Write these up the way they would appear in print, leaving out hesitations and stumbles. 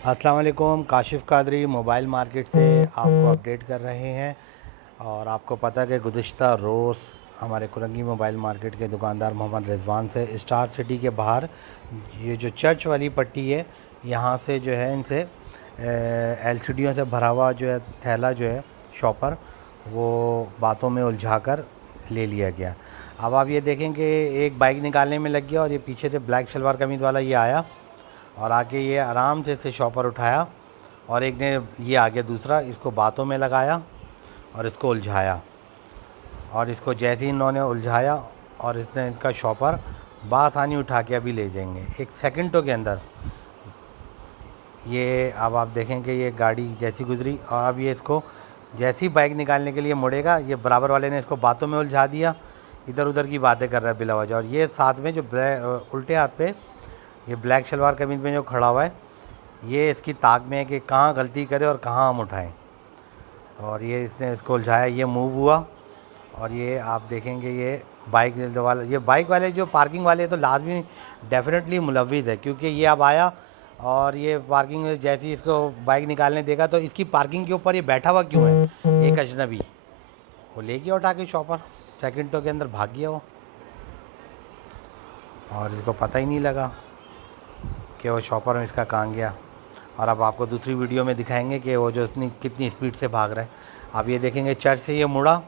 अस्सलाम वालेकुम, Kashif Qadri mobile market से आपको अपडेट कर रहे हैं। और आपको पता है कि गुज़िश्ता रोज़ हमारे कुरंगी मोबाइल मार्केट के दुकानदार मोहम्मद रिजवान से स्टार सिटी के बाहर ये जो चर्च वाली पट्टी है, यहाँ से जो है इनसे एलसीडियों से भरा हुआ जो है थैला जो है शॉपर, वो बातों में उलझा कर ले लिया गया। अब आप ये देखें कि एक बाइक निकालने में लग गया और ये पीछे से ब्लैक शलवार कमीज़ वाला ये आया और आके ये आराम से शॉपर उठाया और एक ने ये आ गया दूसरा, इसको बातों में लगाया और इसको उलझाया। और इसको जैसे ही इन्होंने उलझाया और इसने इनका शॉपर बासानी उठा के अभी ले जाएंगे एक सेकंडों के अंदर। ये अब आप देखें कि ये गाड़ी जैसी गुजरी और अब ये इसको जैसी बाइक निकालने के लिए मुड़ेगा, ये बराबर वाले ने इसको बातों में उलझा दिया, इधर उधर की बातें कर रहा है बिला वजह। और ये साथ में जो उल्टे हाथ पे ये ब्लैक शलवार कमीज़ में जो खड़ा हुआ है, ये इसकी ताक में है कि कहाँ गलती करे और कहाँ हम उठाएं। और ये इसने इसको उलझाया, ये मूव हुआ और ये आप देखेंगे ये बाइक वाले जो पार्किंग वाले तो लाजमी डेफिनेटली मुलविस है, क्योंकि ये अब आया और ये पार्किंग में जैसे ही इसको बाइक निकालने देगा तो इसकी पार्किंग के ऊपर ये बैठा हुआ क्यों है एक अजनबी, वो ले गया उठा के शॉपर, सेकंडों के अंदर भाग गया वो और इसको पता ही नहीं लगा कि वो शॉपर में इसका कहाँ गया। और अब आपको दूसरी वीडियो में दिखाएंगे कि वो जो इसने कितनी स्पीड से भाग रहा है। आप ये देखेंगे चर्च से ये मुड़ा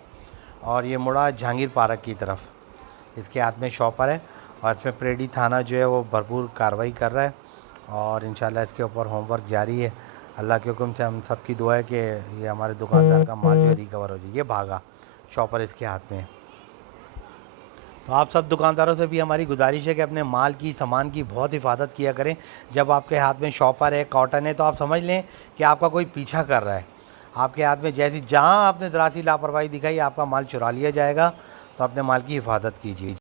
और ये मुड़ा जहांगीर पार्क की तरफ, इसके हाथ में शॉपर है और इसमें प्रेडी थाना जो है वो भरपूर कार्रवाई कर रहा है और इंशाल्लाह इसके ऊपर होमवर्क जारी है। अल्लाह के हुक्म से हम सबकी दुआ है कि ये हमारे दुकानदार का माल जो है रिकवर हो जाए। ये भागा, शॉपर इसके हाथ में है। तो आप सब दुकानदारों से भी हमारी गुजारिश है कि अपने माल की सामान की बहुत हिफाजत किया करें। जब आपके हाथ में शॉपर है, कॉटन है, तो आप समझ लें कि आपका कोई पीछा कर रहा है। आपके हाथ में जैसी जहाँ आपने ज़रा सी लापरवाही दिखाई आपका माल चुरा लिया जाएगा। तो अपने माल की हिफाजत कीजिए।